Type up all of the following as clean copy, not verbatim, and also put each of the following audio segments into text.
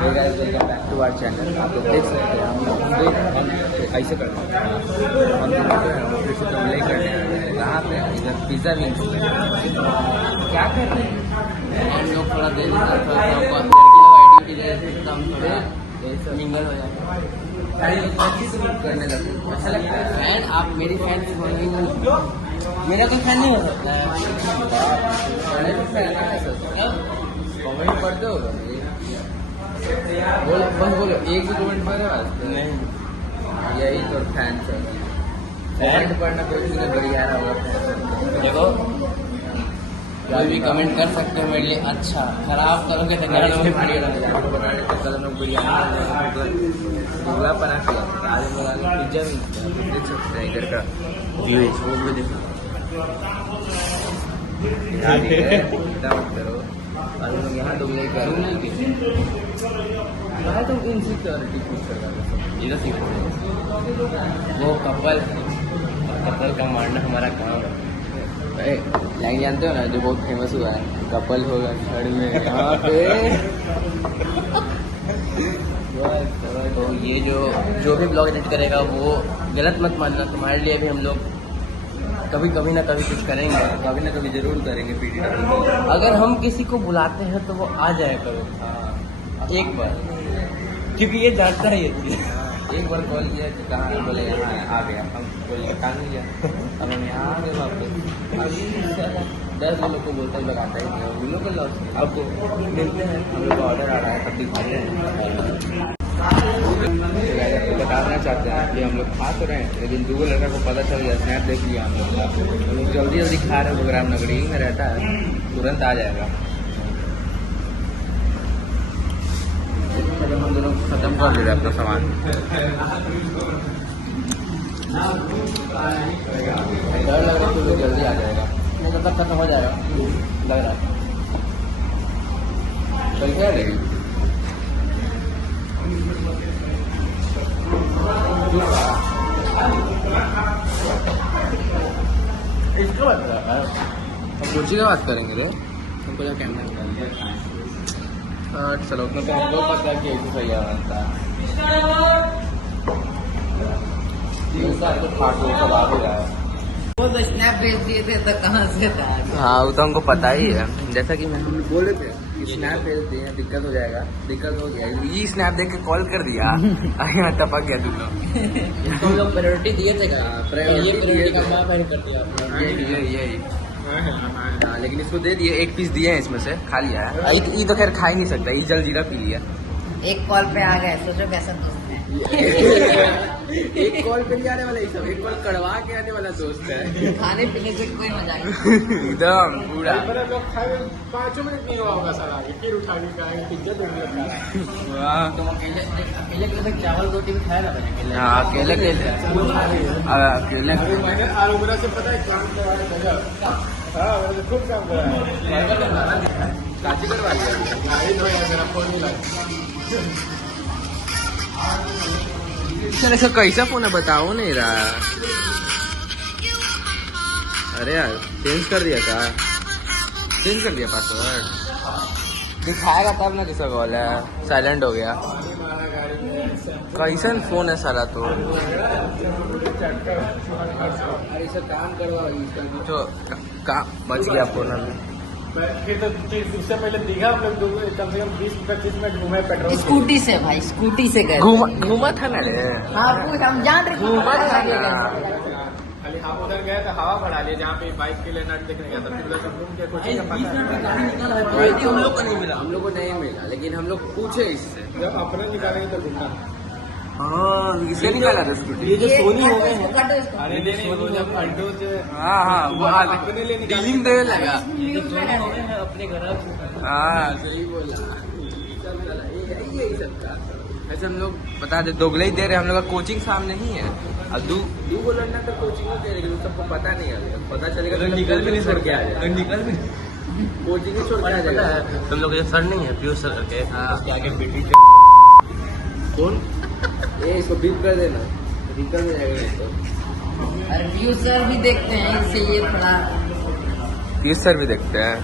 Welcome back to our channel. आप लोग देख सकते हैं हम ऐसे करते हैं, हम फिर से तो ले करने कहाँ पे इधर पिज़्ज़ा विंग्स क्या करते हैं हम लोग। थोड़ा देर मिंगल हो जाए करने लगते अच्छा लगता है। फैन आप मेरी फैन मेरा कोई फैन नहीं हो सकता है। कमेंट पढ़ते हो बोलो, बस बोलो एक भी कमेंट पढ़े नहीं, यही तो फैन है। कमेंट पढ़ना कोई भी बढ़िया होगा। देखो कोई भी कमेंट कर सकते हो मेरे लिए, अच्छा खराब करोगे तो बनाने के कलर में बिरयानी दुबला बना के आज पिज्जा भी देख सकते हैं। इधर का व्यू वो भी देखो करो। और लोग यहाँ दुबले करो तुम इनसिक्योरिटी पूछ कर वो कपल का मारना हमारा काम है। लाइन जानते हो ना जो बहुत फेमस हुआ है, कपल होगा घर में यहाँ पे। तो ये जो भी ब्लॉग एडिट करेगा वो गलत मत मानना, तुम्हारे लिए भी हम लोग कभी ना कभी कुछ करेंगे, कभी ना कभी जरूर करेंगे पीडी। अगर हम किसी को बुलाते हैं तो वो आ जाए करो एक बार, क्योंकि ये जानता है ये चीज़। एक बार कॉल किया कि कहाँ है, बोले यहाँ आ गया। हम बोले कहाँ लिया, अब हम यहाँ आ गए वापस। अभी 10 लोग को बोलते हैं लगाता ही नहीं, उन लोग को लॉस आपको मिलते हैं। हम लोग का ऑर्डर आ रहा है तब दिखाते हैं। बताना चाहते हैं कि हम लोग खा तो रहे हैं, लेकिन दूसरे लड़का को पता चल गया, स्नैप देख लिया हम लोग जल्दी खा रहे हैं। प्रोग्राम नगरी में रहता है, तुरंत आ जाएगा। हम दोनों खत्म कर दे रहे अपना सामान। डर लग रहा है तो जल्दी आ जाएगा, नहीं तब तक खत्म हो जाएगा लग रहा है। चल क्या लेगी इसको बात कर रहा है। अब कुर्सी का बात करेंगे रे, हमको क्या कैमरा चलो उतना तो हमको पता है कि ऐसे सही बनता है। वो तो स्नैप भेज दिए थे तो कहाँ से था? हाँ वो तो हमको पता ही है, जैसा कि मैं बोले थे कि स्नैप भेज दिए, दिक्कत हो जाएगा। दिक्कत हो गया, ये स्नैप देख के कॉल कर दिया। यहाँ टपक गया तुम लोग। तुम लोग प्रायोरिटी दिए थे क्या? प्रायोरिटी का मैं कर दिया यही। हाँ लेकिन इसको दे दिए, एक पीस दिए हैं इसमें से, खा लिया है। ये तो खैर खा ही नहीं सकता, ये जल जीरा पी लिया। एक कॉल पे आ गए, सोचो कैसा दोस्त है। एक कॉल पे नहीं आने वाला, सब एक कॉल करवा के आने वाला दोस्त है। खाने पीने से कोई मजा नहीं एकदम पूरा। 5 मिनट नहीं हुआ होगा सारा, फिर उठा के खाएंगे पिज्जा देंगे। तुम अकेले के चावल रोटी भी खाए ना? हाँ अकेले मैंने आलूबरा से पता है काम करवा। हाँ मैंने खूब काम करा है। काची करवा लिया, मेरा फोन नहीं लगा। सर ऐसा कैसा फोन है बताओ नहीं रहा। अरे यार चेंज कर दिया था, चेंज कर दिया पासवर्ड। दिखाएगा तब ना किसका कॉल है, साइलेंट हो गया। कैसन फोन है सारा तो। अरे सब काम करवाओ तो काम बच गया फोन अभी। फिर तो उससे पहले दीघा हम लोग कम से कम 20-25 मिनट घूमे पेट्रोल। स्कूटी से भाई, स्कूटी से गए। घूमा था ना रे। हाँ पूछ, हम जान रहे घूमा था। खाली हम उधर गए तो हवा बढ़ा लिए, जहाँ पे बाइक के लिए नट देखने गया था। फिर उधर से घूम के कुछ हम लोग को नहीं मिला, लेकिन हम लोग पूछे इससे। जब अपने निकालेंगे तो घूमना। हाँ इसे निकाला था स्कूटी। ये जो सोनी हो गए हैं, अरे नहीं वो जब फंडो जो हाँ वो अपने लिए डीलिंग देने लगा। अपने घर। हाँ सही बोला। यही सब था। ऐसे हम लोग बता दे दोगले ही दे रहे, हम लोग का कोचिंग सामने ही है। अब दू लड़ना तो कोचिंग में दे रहे, लेकिन सबको पता नहीं है। पता चलेगा तो निकल भी नहीं छोड़ के आ जाएगा, निकल भी कोचिंग ही छोड़ के आ जाएगा। तुम लोग ये सर नहीं है प्योर सर करके, उसके आगे बेटी कौन ये इसको बीप कर देना, निकल में जाएगा इसको। और व्यू सर भी देखते हैं, इससे ये थोड़ा व्यूज सर भी देखते हैं।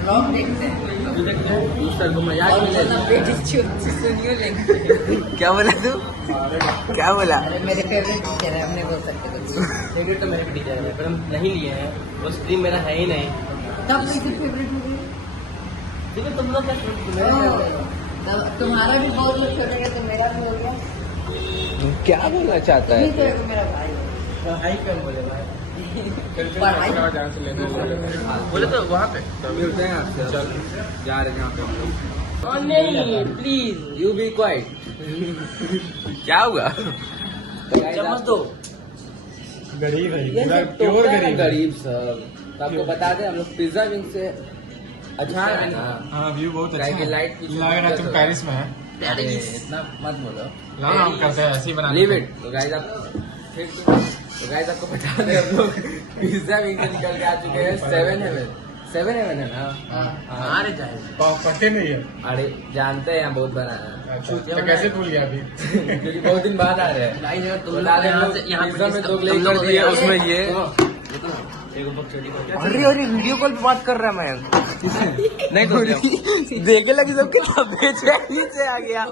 ब्लॉग देखते हैं। सर को मजाक और नहीं वरना बेटी चुप सुनियो लेंगे। लेगा। क्या बोला तू? क्या बोला? अरे मेरे फेवरेट टीचर है, हम नहीं बोल सकते कुछ। फेवरेट तो मेरे भी टीचर है, पर हम नहीं लिए हैं, वो स्ट्रीम मेरा है ही नहीं। तब कैसे फेवरेट हो गया? ठीक है, तुम लोग क्या तुम्हारा भी बहुत लोग छोड़ेगा तो मेरा भी हो गया। क्या बोलना चाहता नहीं है? तो मेरा भाई हाई कम बोले भाई, पढ़ाई जहाँ से लेने बोले तो वहाँ पे मिलते हैं आपसे। चल जा रहे हैं जहाँ पे हम लोग। नहीं प्लीज यू बी क्वाइट। क्या हुआ? चम्मच दो। गरीब है ये सब प्योर तो गरीब गरीब सब। तो आपको बता दें हम लोग पिज्जा विंग से अच्छा है ना। हाँ व्यू बहुत अच्छा है। लाइट लग रहा है तुम पेरिस में है। अरे इतना मत बोलो। ला हम करते हैं ऐसे ही बना लीव इट। तो गाइस आप तो गाइस आपको बता दें हम लोग पिज्जा विंग से निकल के आ चुके हैं 7 हेवन है ना। अरे जाए पट्टे नहीं है। अरे जानते हैं यहाँ बहुत बना है अच्छा तो कैसे भूल गया अभी? क्योंकि बहुत दिन बाद आ रहे हैं। भाई अगर तुम बता लोग दें हम यहाँ लोग से यहाँ पिज्जा में पे 2 प्लेट कर दिए उसमें ये। अरे अरे वीडियो कॉल पे बात कर रहा है मैं। नहीं तो देखे लगी सबके क्या बेचैन से आ गया।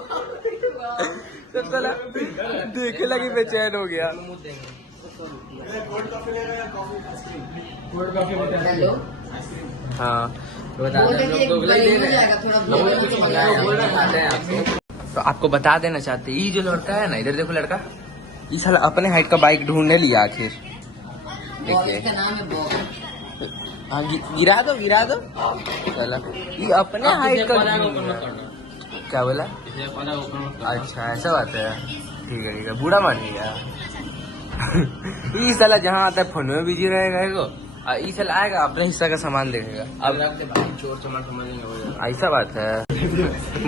तो चला देखे लगी बेचैन हो गया। हेलो हाँ तो बता दें हम लोग 2 प्लेट ले रहे हैं। थोड़ा हम लोग कुछ मंगाए हैं, बताते हैं आपको। तो आपको बता देना चाहते हैं ये जो लड़का है ना, इधर देखो लड़का, ये साला अपने हाइट का बाइक ढूंढने लिया आखिर। देखिए इसका नाम है बॉब। हाँ गिरा दो चला ये अपने हाइट का क्या बोला? अच्छा ऐसा बात है। ठीक है बूढ़ा मान लिया। ये साला जहाँ आता है फोन में बिजी रहेगा एगो, और ये साला आएगा अपने हिस्सा का सामान देखेगा। अब चोर चमार समझ ऐसा बात है।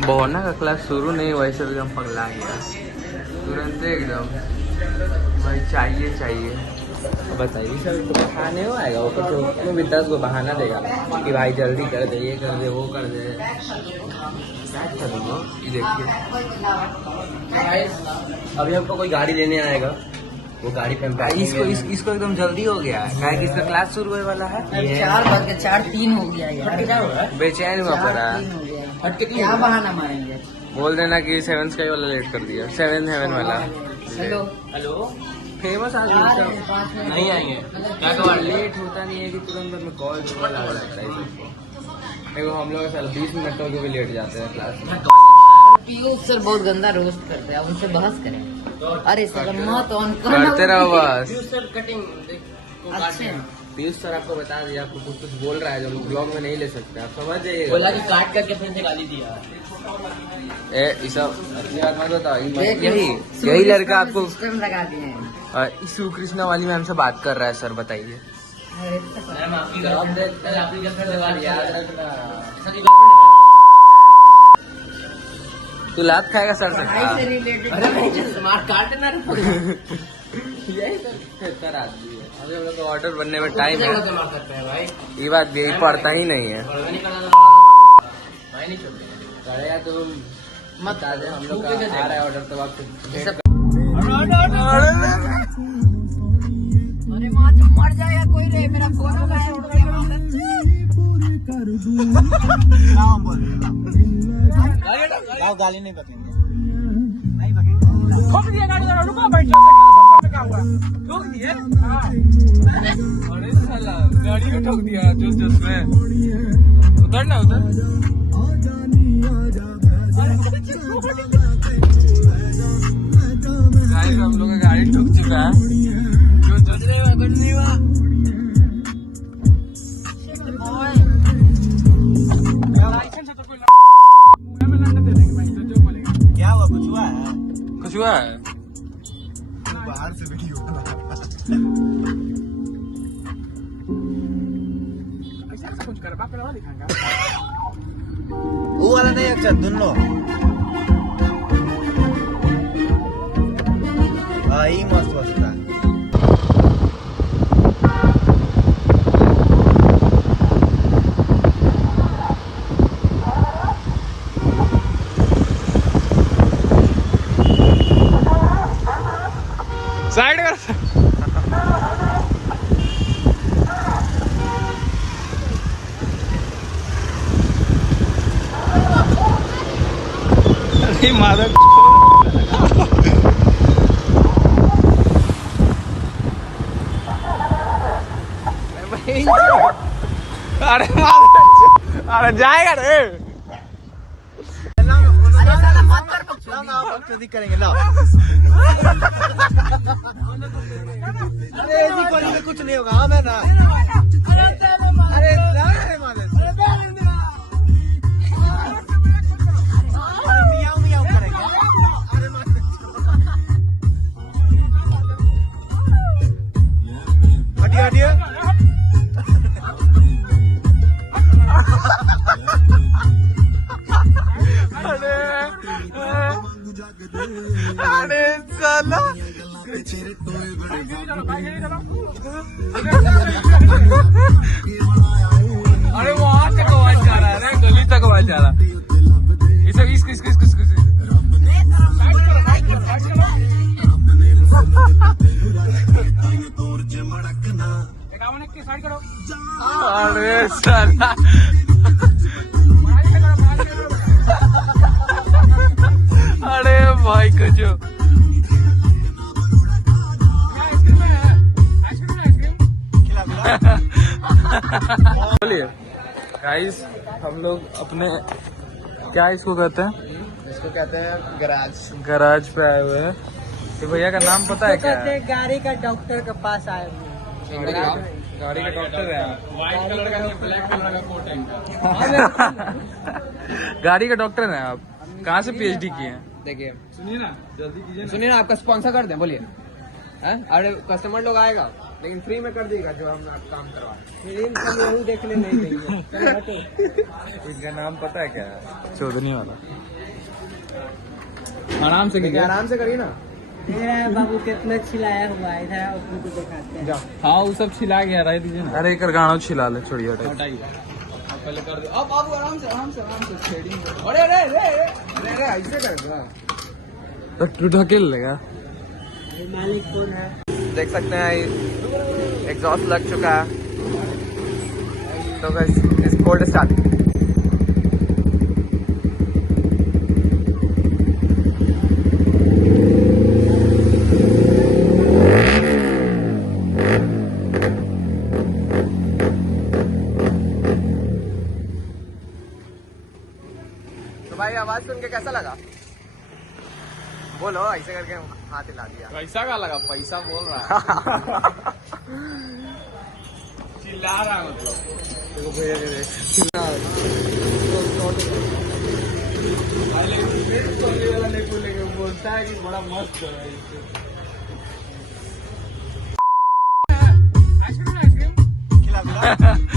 बोना का क्लास शुरू नहीं हुआ ऐसे एकदम पगला गया तुरंत एकदम। भाई चाहिए बताइए सर तो बहाने हो आएगा वो तो उसमें भी 10 को बहाना देगा कि भाई जल्दी कर दे, ये कर दे, वो कर दे। क्या करूँगा ये देखिए। अभी हमको कोई गाड़ी लेने आएगा, वो गाड़ी पे हम इसको एकदम जल्दी हो गया है क्या कि इसका क्लास शुरू होने वाला है। 4:03 हो गया यार। बेचैन हुआ पड़ा 4:03 हो गया। क्या बहाना मारेंगे? बोल देना कि 7 स्काई वाला लेट कर दिया, 7 हेवन वाला। हेलो हेलो फेमस आदमी नहीं आएंगे क्या तो लेट होता नहीं है कि तुरंत में कॉल आ जाता है सबको। देखो हम लोग 20 मिनट हो के भी लेट जाते हैं क्लास में। पीयूष सर बहुत गंदा रोस्ट करते हैं, अब उनसे बहस करें। अरे सर मत ऑन करते रहो बस। कटिंग अच्छे पीयूष सर आपको बता दिया, आपको कुछ बोल रहा है जो ब्लॉग में नहीं ले सकते, आप समझ जाइए। बोला कि काट करके फिर से गाली दिया। ये सब अपनी बात मत बताओ। यही लड़का आपको सिस्टम लगा दिए हैं। शिव कृष्णा वाली मैम से बात कर रहा है। सर बताइए। मैम आपकी गर्लफ्रेंड लगा लिया, याद रखना। तू लात खाएगा सर से? पढ़ाई से रिलेटेड अरे मार काट देना यही सर आदमी है। अभी हम लोग को ऑर्डर बनने में टाइम है। तो मार सकते हैं भाई, ये बात भी पड़ता ही नहीं है। भाई नहीं छोड़ते। अरे यार तुम मत बता दे, हम लोग का आ रहा है ऑर्डर तो आप अरे माँ तो मर जाएगा कोई रे, मेरा फोन गाली नहीं बतेंगे। अरे साला गाड़ी में ठोक दिया जोश में। उतर हम लोग का गाड़ी ठोक चुका है। क्या हुआ? कुछ हुआ है? बाहर से वीडियो वो वाला नहीं अच्छा दोनों ही मस्त बसता है। साइड कर। माधव अरे अरे जाएगा रे करेंगे ना अरे ऐसी कॉलेज में कुछ नहीं होगा हाँ मैं ना अरे मियाऊ मियाऊ करेंगे हटिए हटिए अरे साला अरे वहां तक आवाज जा रहा है गली तक आवाज जा रहा अरे साला अरे भाई कचो बोलिए गाइस हम लोग अपने क्या इसको कहते हैं इसको कहते हैं गराज गराज पे आए हुए हैं तो भैया का नाम पता है क्या गाड़ी का डॉक्टर के पास आए हुए गाड़ी का डॉक्टर है व्हाइट कलर का ब्लैक कलर का कोट है गाड़ी का डॉक्टर हैं आप कहाँ से पीएचडी किए हैं देखिए सुनिए ना जल्दी कीजिए सुनिए ना आपका स्पॉन्सर कर दें बोलिए अरे कस्टमर लोग आएगा लेकिन फ्री में कर देगा जो हम काम करवा देखने नहीं देंगे इनका नाम पता है क्या चौधरी वाला आराम से कीजिए आराम से करिए ना बाबू कितना छिलाया हुआ है इधर उसको तो दिखाते हैं हाँ वो सब छिला गया रह दीजिए ना अरे एक गाना छिला ले छोड़िए हटाइए आप पहले कर दो अब बाबू आराम से थ्रेडिंग अरे अरे अरे अरे अरे ऐसे करेगा तो तू ढकेल लेगा मालिक कौन है देख सकते हैं एग्जॉस्ट लग चुका है तो बस इस कोल्ड स्टार्ट तो भाई आवाज सुन के कैसा लगा बोलो ऐसे करके हाथ हिला दिया पैसा का लगा पैसा बोल रहा है चिल्ला रहा मतलब बोलता है कि बड़ा मस्त है खिला